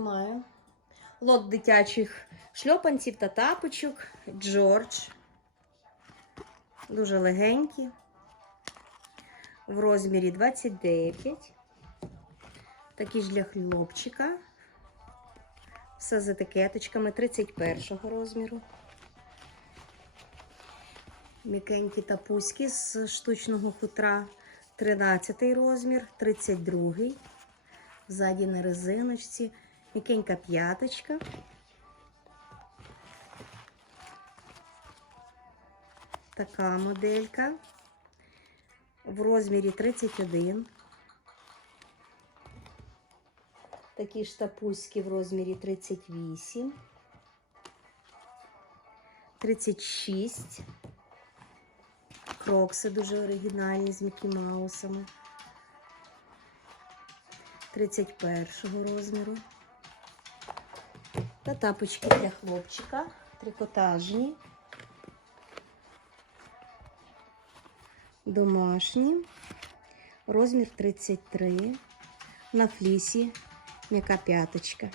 Маю лот дитячих шльопанців та тапочок. Джордж. Дуже легенькі. В розмірі 29. Такі ж для хлопчика. Все з етикеточками 31 розміру. М'якенькі тапуськи з штучного хутра. 13 розмір, 32. Ззаді на резиночці. М'якенька п'яточка. Така моделька. В розмірі 31. Такі ж в розмірі 38. 36. Крокси дуже оригінальні з Мікі Маусами. 31 розміру. Та тапочки для хлопчика. Трикотажні. Домашні. Розмір 33. На флісі. М'яка п'яточка.